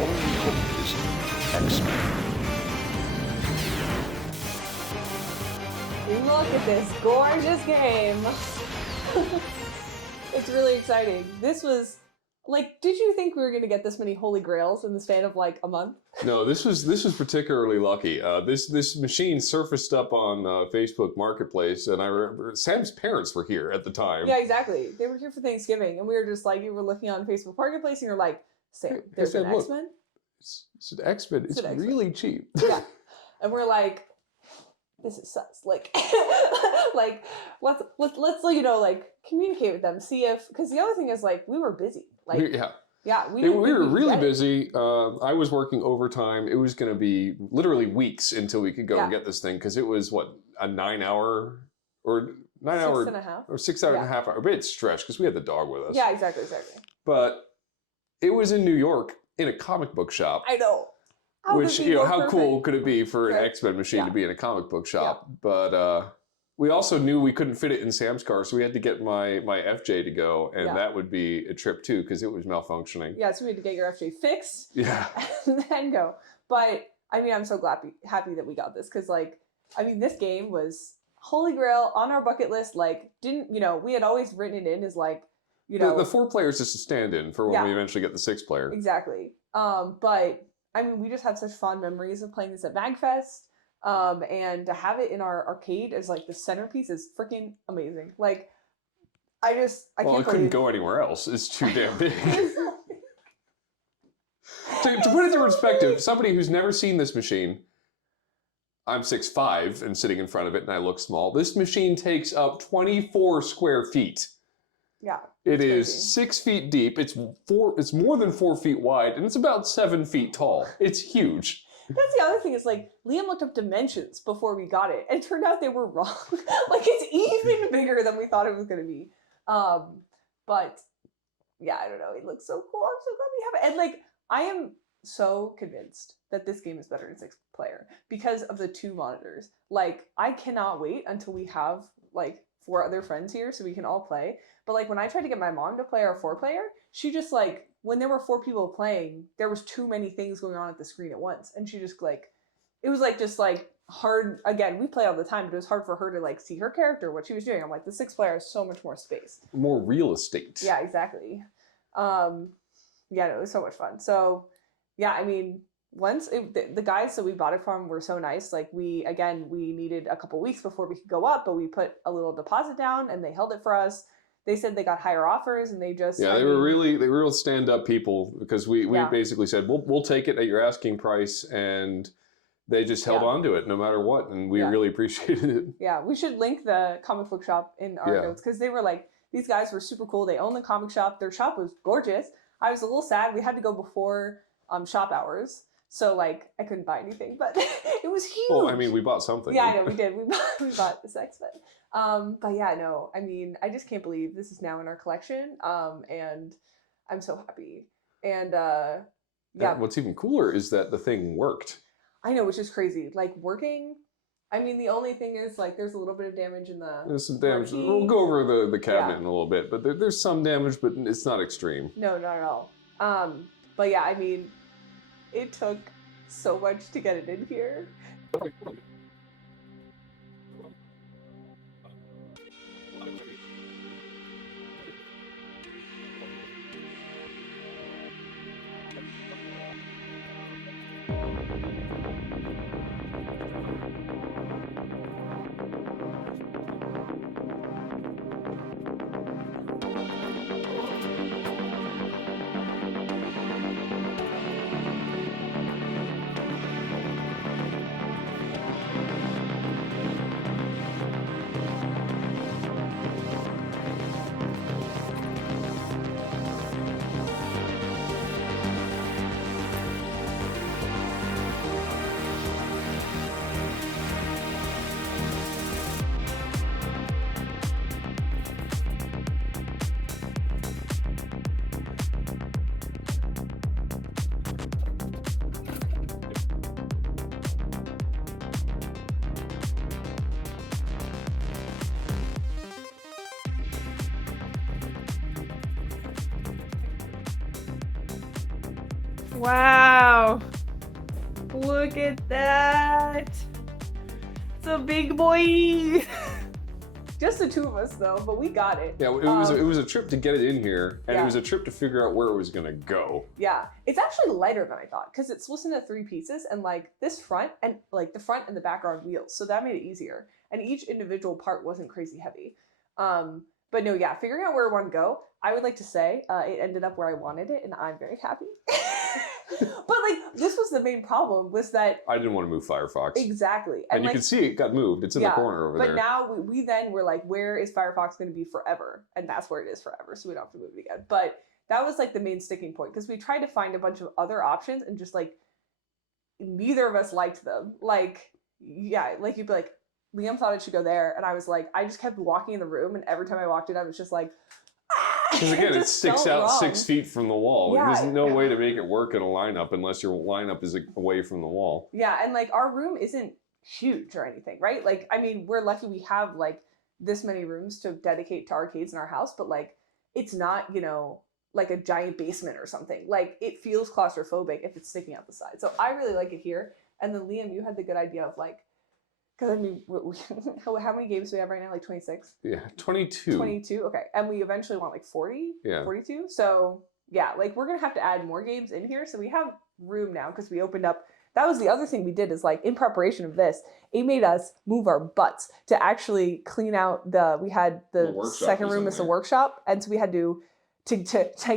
only hope is X-Men. Look at this gorgeous game. It's really exciting. This was like, did you think we were going to get this many holy grails in the span of like a month? No, this was particularly lucky. This machine surfaced up on Facebook Marketplace, and I remember Sam's parents were here at the time. Yeah, exactly. They were here for Thanksgiving, and we were just like, you were looking on Facebook Marketplace, and you're like, Sam, there's an X-Men. It's an X-Men. It's really cheap. Yeah, and we're like, this is sus. Like, like let's like communicate with them, see if, because the other thing is like we were busy. Like we were really busy. I was working overtime. It was going to be literally weeks until we could go and get this thing, because it was what, a 9 hour or 9 hour 6 and a half or 6 hour and a half hour. But it's stretched because we had the dog with us. Yeah, exactly. But it was in New York in a comic book shop. I know. How cool could it be for an X-Men machine to be in a comic book shop? Yeah. But we also knew we couldn't fit it in Sam's car, so we had to get my FJ to go, and that would be a trip too, because it was malfunctioning. Yeah, so we had to get your FJ fixed. Yeah. And then go. But I mean, I'm so happy that we got this, because like, I mean, this game was holy grail on our bucket list. Like, we had always written it in as like, the 4 players is a stand-in for when we eventually get the 6 player. Exactly. But I mean, we just had such fond memories of playing this at MagFest, and to have it in our arcade as like the centerpiece is freaking amazing. Like, I can't believe... it couldn't go anywhere else. It's too damn big. to put it into perspective, somebody who's never seen this machine, I'm 6'5" and sitting in front of it, and I look small. This machine takes up 24 square feet. Yeah. It is 6 feet deep. It's more than 4 feet wide, and it's about 7 feet tall. It's huge. That's the other thing, is like, Liam looked up dimensions before we got it, and it turned out they were wrong. Like, it's even bigger than we thought it was going to be. But yeah, I don't know. It looks so cool. I'm so glad we have it. And like, I am so convinced that this game is better in 6 player because of the 2 monitors. Like, I cannot wait until we have like 4 other friends here so we can all play. But like, when I tried to get my mom to play our 4 player, she just like, when there were 4 people playing, there was too many things going on at the screen at once. And she just like, it was like, just like hard. Again, we play all the time, but it was hard for her to like see her character, what she was doing. I'm like, the 6 player has so much more space. More real estate. Yeah, exactly. Yeah, no, it was so much fun. So yeah, I mean, the guys that we bought it from were so nice. Like, we needed a couple weeks before we could go up, but we put a little deposit down and they held it for us. They said they got higher offers, and they just... Yeah, they were real stand-up people, because we basically said, we'll take it at your asking price, and they just held on to it no matter what, and we really appreciated it. Yeah, we should link the comic book shop in our notes, because they were like, these guys were super cool. They own the comic shop. Their shop was gorgeous. I was a little sad. We had to go before shop hours, so like, I couldn't buy anything, but it was huge. Well, I mean, we bought something. Yeah, I know, we did. We bought this X-Men. But yeah, no, I mean, I just can't believe this is now in our collection. And I'm so happy. And what's even cooler is that the thing worked. I know, which is crazy. Like, working, I mean, the only thing is like, there's a little bit of damage in the... There's some damage. We'll go over the cabinet in a little bit, but there's some damage, but it's not extreme. No, not at all. But yeah, I mean, it took so much to get it in here. Wow. Look at that. It's a big boy. Just the two of us though, but we got it. Yeah, it was a trip to get it in here, and it was a trip to figure out where it was gonna go. Yeah, it's actually lighter than I thought because it's split into 3 pieces, and like this front and like the front and the back are on wheels, so that made it easier. And each individual part wasn't crazy heavy. But no, yeah, figuring out where I want to go, I would like to say it ended up where I wanted it, and I'm very happy. But like this was the main problem was that I didn't want to move Firefox. Exactly. And you like, can see it got moved. It's in the corner over there. But now we then were like, where is Firefox going to be forever? And that's where it is forever, so we don't have to move it again. But that was like the main sticking point because we tried to find a bunch of other options and just like neither of us liked them. Like, yeah, like you'd be like, Liam thought it should go there. And I was like, I just kept walking in the room, and every time I walked in, I was just like, because again, it sticks out wrong. 6 feet from the wall. Yeah, There's no way to make it work in a lineup unless your lineup is away from the wall. Yeah, and like our room isn't huge or anything, right? Like, I mean, we're lucky we have like this many rooms to dedicate to arcades in our house, but like it's not, you know, like a giant basement or something. Like it feels claustrophobic if it's sticking out the side. So I really like it here. And then Liam, you had the good idea of like, because I mean, how many games do we have right now? Like 26? Yeah, 22. 22, okay. And we eventually want like 40? Yeah. 42? So yeah, like we're going to have to add more games in here. So we have room now because we opened up. That was the other thing we did is like in preparation of this, it made us move our butts to actually clean out we had the second room as the workshop. And so we had to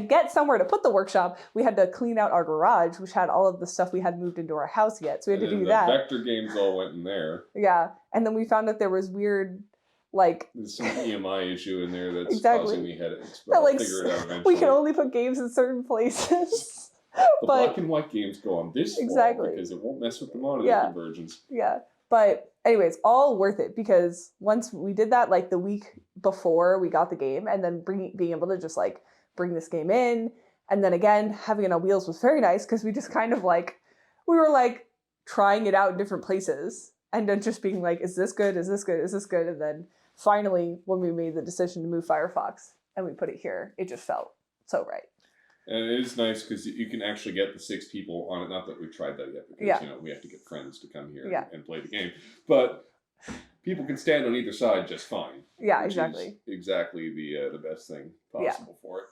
get somewhere to put the workshop, we had to clean out our garage, which had all of the stuff we hadn't moved into our house yet. So we had to do that. The vector games all went in there. Yeah. And then we found that there was weird, like... There's some EMI issue in there that's exactly. causing me headaches, but I'll figure it out eventually. We can only put games in certain places. The black and white games go on this wall because it won't mess with the monitor convergence. Yeah. But anyways, all worth it because once we did that, like the week before we got the game, and then being able to just like bring this game in, and then again having it on wheels was very nice because we just kind of like we were like trying it out in different places and then just being like, is this good, is this good, is this good? And then finally when we made the decision to move Firefox and we put it here, it just felt so right. And it is nice because you can actually get the 6 people on it. Not that we've tried that yet because you know we have to get friends to come here and play the game, but people can stand on either side just fine. Yeah, exactly. Exactly the best thing possible for it.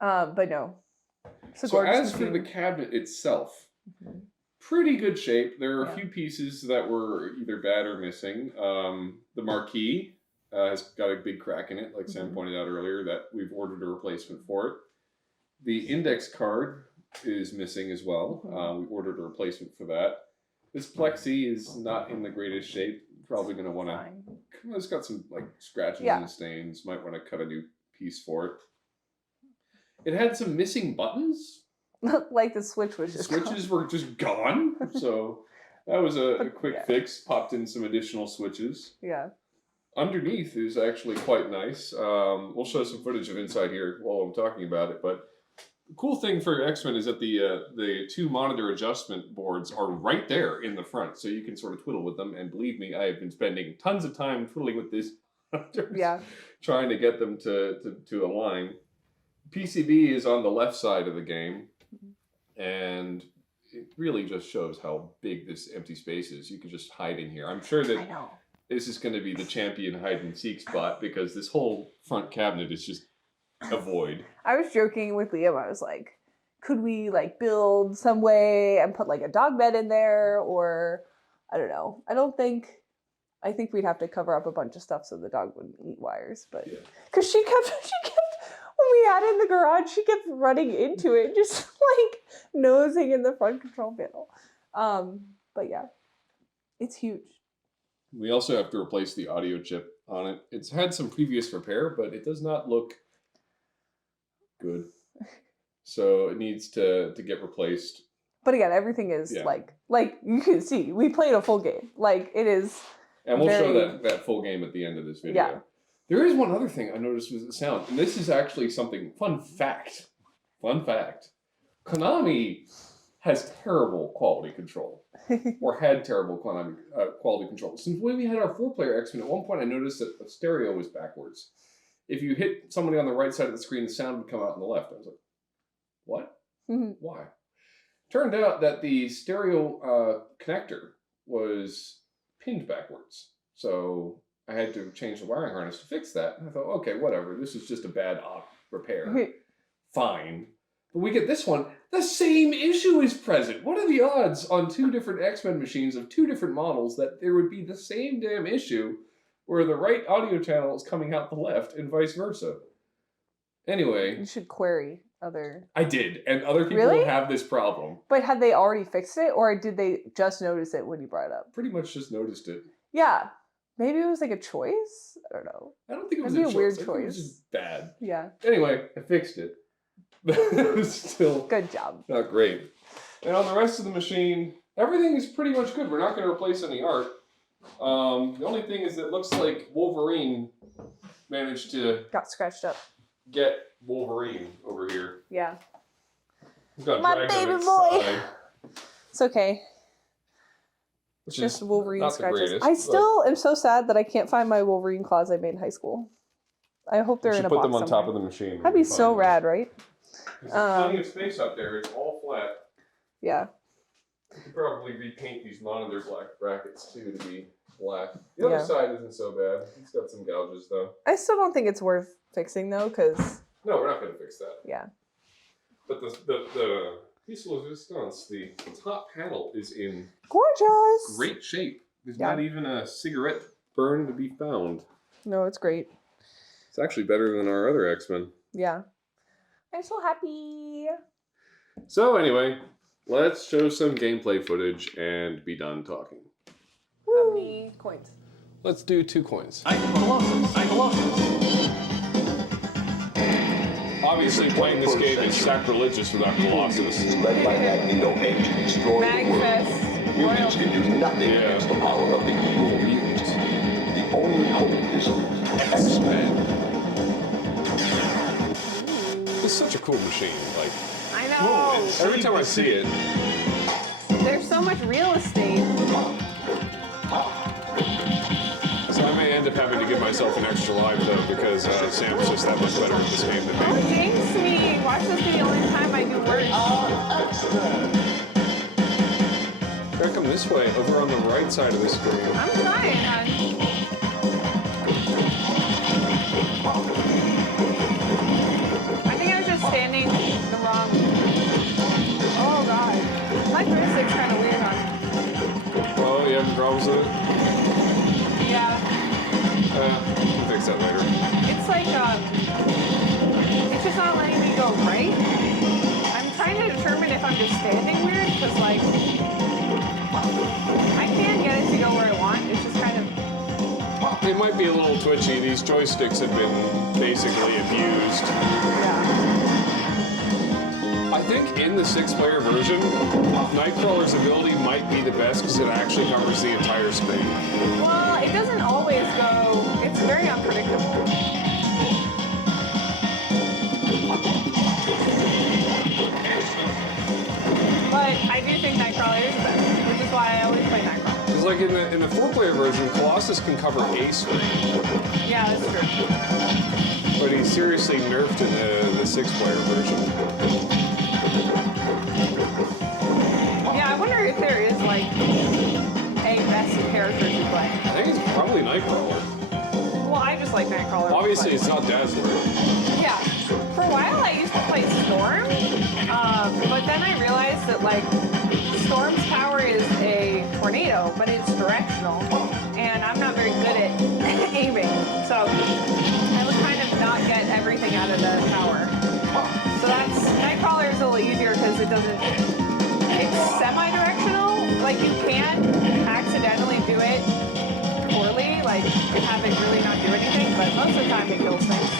But no. So as for the cabinet itself, pretty good shape. There are a few pieces that were either bad or missing. The marquee has got a big crack in it, like Sam pointed out earlier, that we've ordered a replacement for it. The index card is missing as well. We ordered a replacement for that. This plexi is not in the greatest shape. Probably going to want to... It's got some like scratches and stains. Might want to cut a new piece for it. It had some missing buttons. Like the switch was just Switches were just gone. So that was a quick fix. Popped in some additional switches. Yeah. Underneath is actually quite nice. We'll show some footage of inside here while I'm talking about it. But the cool thing for X-Men is that the 2 monitor adjustment boards are right there in the front. So you can sort of twiddle with them. And believe me, I have been spending tons of time twiddling with these monitors. Yeah. Trying to get them to align. PCB is on the left side of the game, and it really just shows how big this empty space is. You can just hide in here. I'm sure that this is going to be the champion hide and seek spot because this whole front cabinet is just a void. I was joking with Liam. I was like, could we like build some way and put like a dog bed in there, or I don't know. I think we'd have to cover up a bunch of stuff so the dog wouldn't eat wires, but because she kept when we had it in the garage, she kept running into it, just like nosing in the front control panel. But yeah, it's huge. We also have to replace the audio chip on it. It's had some previous repair, but it does not look good. So it needs to get replaced. But again, everything is like you can see, we played a full game. Like it is. And we'll show that full game at the end of this video. Yeah. There is one other thing I noticed was the sound. And this is actually something, fun fact. Konami has terrible quality control. Or had terrible Konami quality control. Since when we had our 4-player X-Men, at one point I noticed that the stereo was backwards. If you hit somebody on the right side of the screen, the sound would come out on the left. I was like, what? Why? Turned out that the stereo connector was pinned backwards. So I had to change the wiring harness to fix that. And I thought, okay, whatever. This is just a bad repair. Fine. But we get this one. The same issue is present. What are the odds on 2 different X-Men machines of 2 different models that there would be the same damn issue where the right audio channel is coming out the left and vice versa? Anyway. You should query other... I did, and other people Really? have this problem. But had they already fixed it, or did they just notice it when you brought it up? Pretty much just noticed it. Yeah. Maybe it was like a choice? I don't know. I don't think it was That'd be a weird I think it was choice. just bad. Yeah. Anyway, I fixed it. Still Good job. not great. And on the rest of the machine, everything is pretty much good. We're not going to replace any art. The only thing is that it looks like Wolverine managed to Got scratched up. get Wolverine over here. Yeah. Got My dragged on baby its boy. side, It's okay. which Just is Wolverine not the scratches. greatest, I but still am so sad that I can't find my Wolverine claws I made in high school. I hope they're we in should a put box them on somewhere. top of the machine. That'd be so rad, right? There's plenty of space up there. It's all flat. Yeah. You could probably repaint these monitor black brackets too to be black. The other Yeah. side isn't so bad. It's got some gouges though. I still don't think it's worth fixing though, because No, we're not going to fix that. yeah. But the piece of resistance, the top panel is in Gorgeous. great shape. There's Yeah. not even a cigarette burn to be found. No, it's great. It's actually better than our other X-Men. Yeah. I'm so happy. So anyway, let's show some gameplay footage and be done talking. How many coins? Let's do 2 coins. Obviously, playing this game is sacrilegious without Colossus. Led by Magneto aim to destroy the world. Magfest. Mutants can do nothing Yeah. against the power of the evil mutants. The only hope is X-Men. It's such a cool machine. Like I know. every time I see it, There's so much real estate. so I may end up having to give myself an extra life though because Sam's just that much better at this game than Oh, me. jinx me. Watch this be the only time I do work. Gotta come this way, over on the right side of the screen. I'm trying, hon. I think I was just standing the wrong... Oh, God. My joystick's kind of weird, hon. Oh, you having problems with it? Yeah. We'll fix that later. It's like, it's just not letting me go right. I'm trying to determine if I'm just standing weird, because, like, I can get it to go where I want. It's just kind of... It might be a little twitchy. These joysticks have been basically abused. Yeah. I think in the 6-player version, Nightcrawler's ability might be the best because it actually covers the entire screen. Well, it doesn't always go... It's very unpredictable. But I do think Nightcrawler is the best, which is why I always play Nightcrawler. Because like in the 4-player version, Colossus can cover a screen, Yeah, that's true. but he's seriously nerfed in the 6-player version. Yeah, I wonder if there is, like, a best character to play. I think it's probably Nightcrawler. Well, I just like Nightcrawler. Obviously, but- it's not Dazzler. Yeah. For a while, I used to play Storm, but then I realized that, like, Storm's power is a tornado, but it's directional, and I'm not very good at aiming, so I would kind of not get everything out of the power. So that's, Nightcrawler is a little easier because it doesn't, it's semi-directional, like you can accidentally do it poorly, like have it really not do anything, but most of the time it kills things.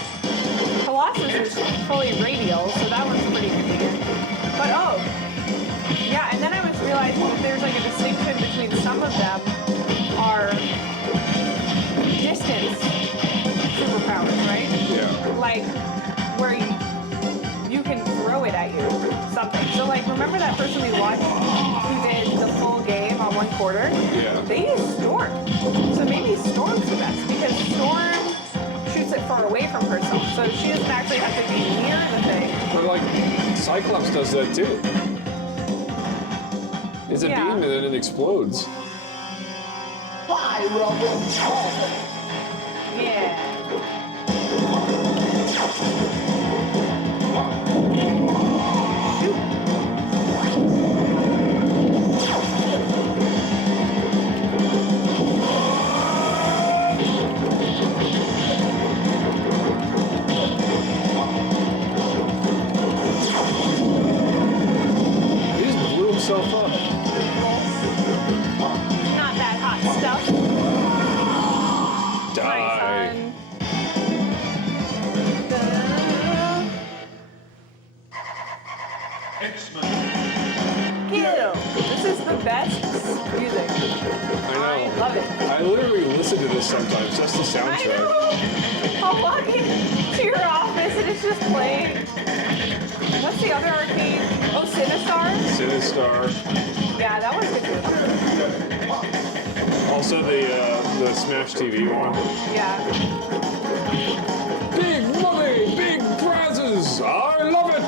Colossus is fully radial, so that one's pretty convenient. But oh, yeah, and then I was realizing that there's like a distinction between some of them are distance superpowers, right? Yeah. Like where you can throw it at you, something. So like remember that person we watched who did the full game on 1 quarter? Yeah. They use Storm. So maybe Storm's the best because Storm shoots it far away from herself. So she doesn't actually have to be near the thing. But like, Cyclops does that too. It's a beam and then it explodes. Yeah. He just blew himself up. Not that hot stuff. Die. Nice, Get 'em. This is the best music. I know. I love it. I literally listen to this sometimes, just the I soundtrack. know. I'll walk into your office and it's just playing. What's the other arcade? Oh, Sinistar? Sinistar. Yeah, that was good too. Also the Smash TV one. Yeah. Big money, big prizes. I love it.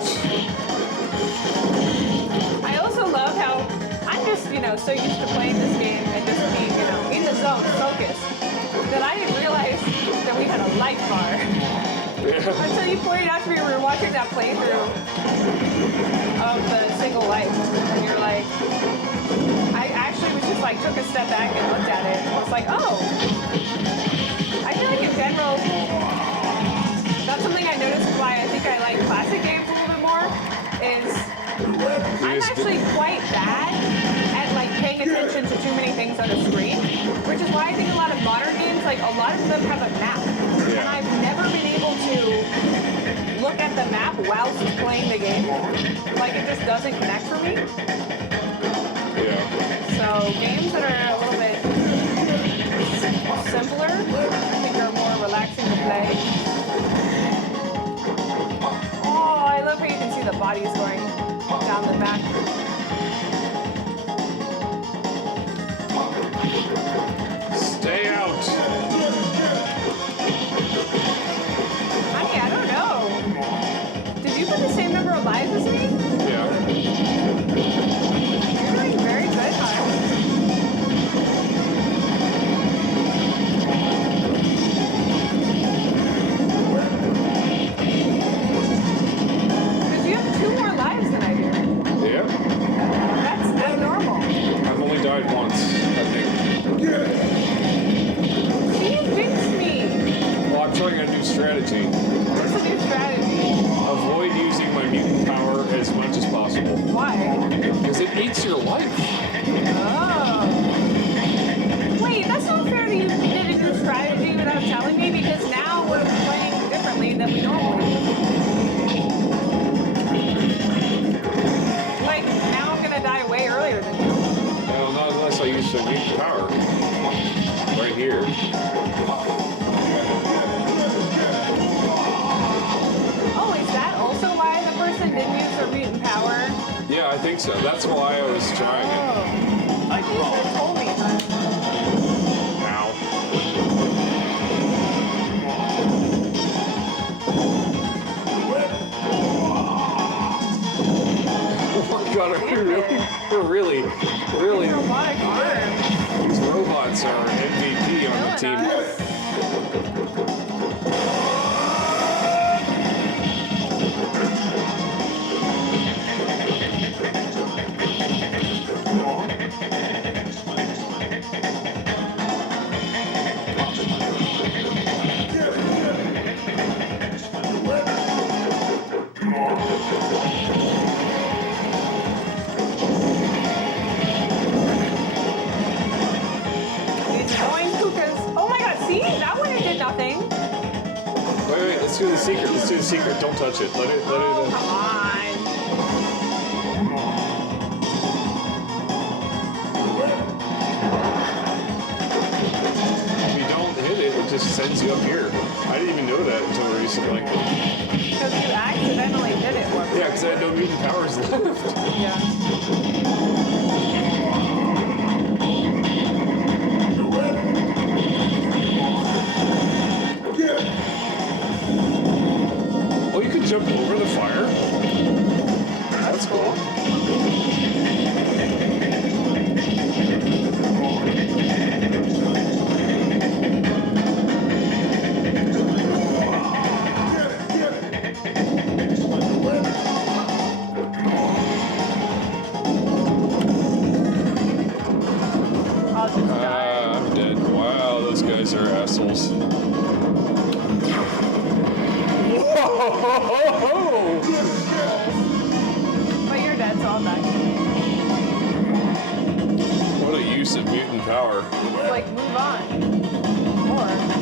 I also love how I'm just, so used to playing this game and just being, in the zone, focused, that I didn't realize that we had a life bar. Yeah. Until you pointed out to me when we were watching that playthrough of the single life. And you're like, I actually was just like, took a step back and looked at it. And was like, oh. I feel like in general, that's something I noticed why I think I like classic games a little bit more, is I'm actually quite bad at like paying attention to too many things on the screen, which is why I think a lot of modern games, like a lot of them have a map. Yeah. And I've never been able to look at the map whilst playing the game. Like it just doesn't connect for me. Yeah. So games that are a little bit simpler, I think are more relaxing to play. Oh, I love how you can see the bodies going down the back. Stay out. Honey, I don't know. Did you put the same number of lives as me? Yeah. You're doing very good, hon. Because you have 2 more lives than I do. Yeah. That's abnormal. I've only died once, I think. She jinxed me. Well, I'm trying a new strategy. What's the new strategy? Avoid using my mutant power as much as possible. Why? Because it eats your life. Oh. Wait, that's not fair that you did a new strategy without telling me, because now we're playing differently than we normally do. Like, now I'm gonna die way earlier than you. Well, not unless I use the mutant power. Right here. Oh, is that also why the person didn't use their mutant power? Yeah, I think so. That's why I was trying it. Oh. You should have told me, huh? Ow. Oh my god, we're really Robotic arm. these robots are MVP on the team. It's going to, because, oh my god, see? That one it did nothing. Wait, let's do the secret. Let's do the secret. Don't touch it. Let it. Oh, come on. If you don't hit it, it just sends you up here. I didn't even know that until recently. Because you accidentally did it once. Yeah, because I had no mutant powers left. Yeah. Oh, you could jump over the fire? That's cool. use of mutant power. Like, move on. Or